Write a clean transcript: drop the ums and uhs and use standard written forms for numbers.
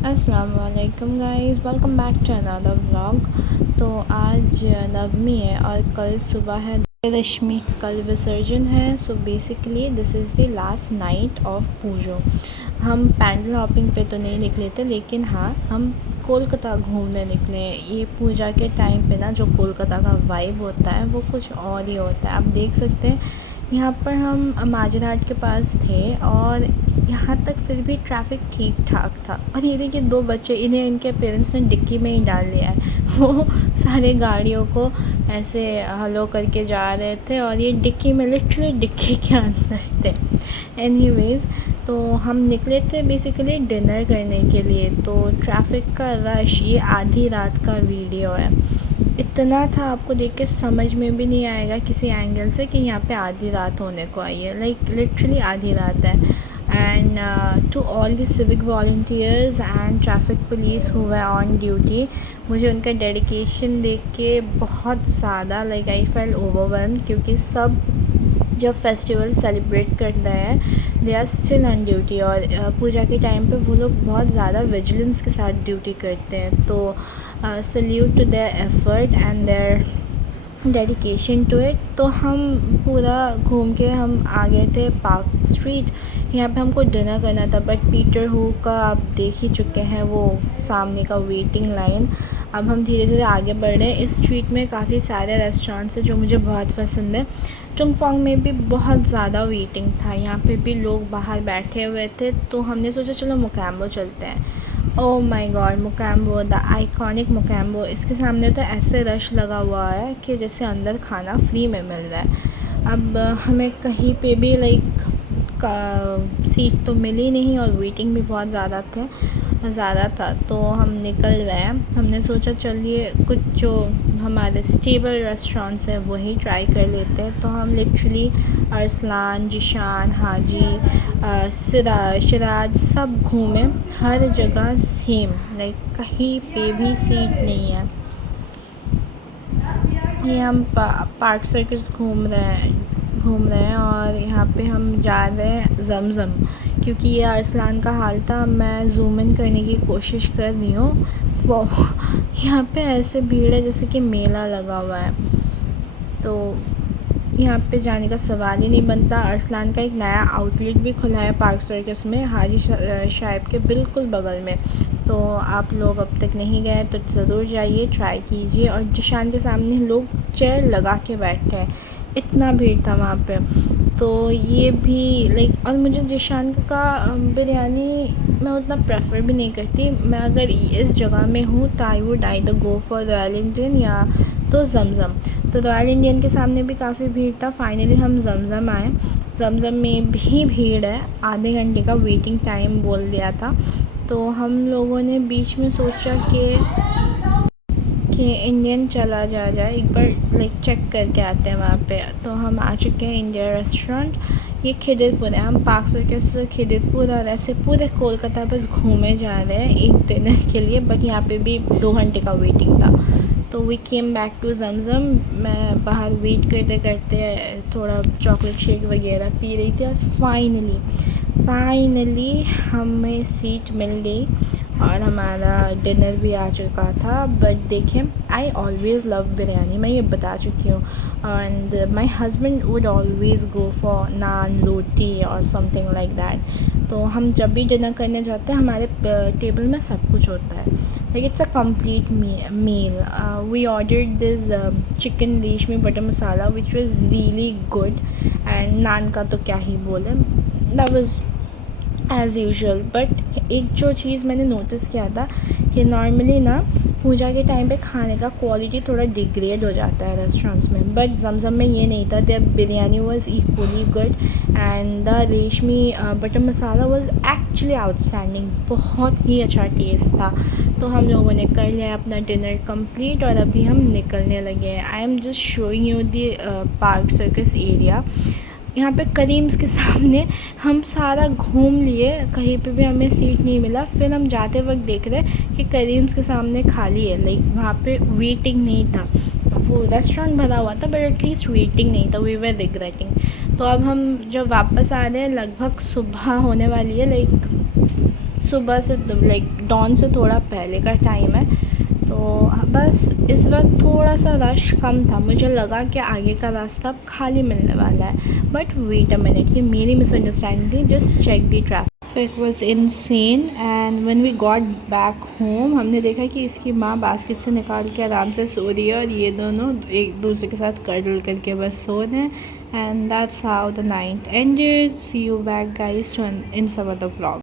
अस्सलाम वालेकुम guys, welcome back to another vlog. तो आज नवमी है और कल सुबह है दशमी, कल विसर्जन है। So basically this is the last night of Pujo. हम पैंडल हॉपिंग पे तो नहीं निकले थे, लेकिन हाँ हम कोलकाता घूमने निकले। ये पूजा के टाइम पे ना जो कोलकाता का वाइब होता है वो कुछ और ही होता है। आप देख सकते हैं यहाँ पर हम माजराट के पास थे और यहाँ तक फिर भी ट्रैफिक ठीक ठाक था। और ये देखिए दो बच्चे, इन्हें इनके पेरेंट्स ने डिक्की में ही डाल दिया है। वो सारे गाड़ियों को ऐसे हलो करके जा रहे थे और ये डिक्की में, लिटरली डिक्की के अंदर थे। एनीवेज़, तो हम निकले थे बेसिकली डिनर करने के लिए। तो ट्रैफिक का रश, ये आधी रात का वीडियो है। इतना था, आपको देख के समझ में भी नहीं आएगा किसी एंगल से कि यहाँ पे आधी रात होने को आई है। लाइक लिटरली आधी रात है। And to all the civic volunteers and traffic police who were on duty, मुझे उनका डेडिकेशन देख के बहुत ज़्यादा लाइक आई फेल्ट ओवरवेल्म्ड, क्योंकि सब जब फेस्टिवल सेलिब्रेट करते हैं they are still on duty. और पूजा के टाइम पे वो लोग बहुत ज़्यादा विजिलेंस के साथ ड्यूटी करते हैं। तो salute to their effort and their dedication to it. तो हम पूरा घूम के हम आ गए थे पार्क स्ट्रीट। यहाँ पे हमको डिनर करना था, बट पीटर हू का आप देख ही चुके हैं वो सामने का वेटिंग लाइन। अब हम धीरे धीरे आगे बढ़ रहे हैं। इस स्ट्रीट में काफ़ी सारे रेस्टोरेंट्स हैं जो मुझे बहुत पसंद है। चुंगफोंग में भी बहुत ज़्यादा वेटिंग था, यहाँ पे भी लोग बाहर बैठे हुए थे। तो हमने सोचा चलो मोकैम्बो चलते हैं। Oh my God, Mocambo, the iconic Mocambo. इसके सामने तो ऐसे रश लगा हुआ है कि जैसे अंदर खाना फ्री में मिल रहा है। अब हमें कहीं पे भी लाइक सीट तो मिली नहीं और वेटिंग भी बहुत ज़्यादा था। तो हम निकल रहे हैं। हमने सोचा चलिए कुछ जो हमारे स्टेबल रेस्टोरेंट्स हैं वही ट्राई कर लेते हैं। तो हम लिटरली अरसलान, जिशान, हाजी, सिराज सब घूमे। हर जगह सेम, लाइक कहीं पे भी सीट नहीं है। ये हम पार्क सर्कस घूम रहे हैं और यहाँ पे हम जा रहे हैं जमज़म, क्योंकि ये अरसलान का हाल था। मैं जूम इन करने की कोशिश कर रही हूँ। वो यहाँ पे ऐसे भीड़ है जैसे कि मेला लगा हुआ है। तो यहाँ पे जाने का सवाल ही नहीं बनता। अरसलान का एक नया आउटलेट भी खुला है पार्क सर्कस में, हाजी शाइब के बिल्कुल बगल में। तो आप लोग अब तक नहीं गए तो ज़रूर जाइए, ट्राई कीजिए। और जिशान के सामने लोग चेयर लगा के बैठे हैं, इतना भीड़ था वहाँ पे। तो ये भी लाइक, और मुझे जिशान का बिरयानी मैं उतना प्रेफर भी नहीं करती। मैं अगर इस जगह में हूँ तो I would either go for royal Indian या तो जमज़म। तो रॉयल इंडियन के सामने भी काफ़ी भीड़ था। फाइनली हम जमज़म आए। जमज़म में भी भीड़ है, आधे घंटे का वेटिंग टाइम बोल दिया था। तो हम लोगों ने बीच में सोचा कि इंडियन चला जाए एक बार, लाइक चेक करके आते हैं वहाँ पे। तो हम आ चुके हैं इंडिया रेस्टोरेंट। ये खिदरपुर है। हम पार्क सर्कस से खिदरपुर और ऐसे पूरे कोलकाता बस घूमे जा रहे हैं एक डिनर के लिए, बट यहाँ पे भी 2 घंटे का वेटिंग था। तो we came back to Zamzam. मैं बाहर वेट करते करते थोड़ा चॉकलेट शेक वगैरह पी रही थी और फाइनली हमें सीट मिल गई और हमारा डिनर भी आ चुका था। बट देखें, आई ऑलवेज़ लव बिरयानी, मैं ये बता चुकी हूँ। And my husband would always go for naan, roti और समथिंग लाइक दैट। तो हम जब भी डिनर करने जाते हैं हमारे टेबल में सब कुछ होता है, like it's a complete meal. We ordered this chicken reshmi butter masala which was really good. And naan का तो क्या ही बोले, that was as usual. But एक जो चीज़ मैंने नोटिस किया था कि नॉर्मली ना पूजा के टाइम पे खाने का क्वालिटी थोड़ा डिग्रेड हो जाता है रेस्टोरेंट्स में, बट जमज़म में ये नहीं था। There biryani was equally good and the reshmi butter masala was actually outstanding, बहुत ही अच्छा टेस्ट था। तो हम लोगों ने कर लिया अपना डिनर कंप्लीट और अभी हम निकलने लगे हैं। I am just showing you the park circus area. यहाँ पे करीम्स के सामने हम सारा घूम लिए, कहीं पे भी हमें सीट नहीं मिला। फिर हम जाते वक्त देख रहे कि करीम्स के सामने खाली है, लाइक वहाँ पे वेटिंग नहीं था। वो रेस्टोरेंट भरा हुआ था बट एटलीस्ट वेटिंग नहीं था। We were regretting. तो अब हम जब वापस आ रहे हैं लगभग सुबह होने वाली है, लाइक सुबह से लाइक डॉन से थोड़ा पहले का टाइम है, तो बस इस वक्त थोड़ा सा रश कम था। मुझे लगा कि आगे का रास्ता अब खाली मिलने वाला है, बट वेट अ मिनट, ये मेरी मिसअंडरस्टैंडिंग थी। Just check the traffic was insane and when we got back home हमने देखा कि इसकी माँ बास्केट से निकाल के आराम से सो रही है और ये दोनों एक दूसरे के साथ कडल करके बस सो रहे हैं। And that's how the night ended. See you back guys in some other vlog.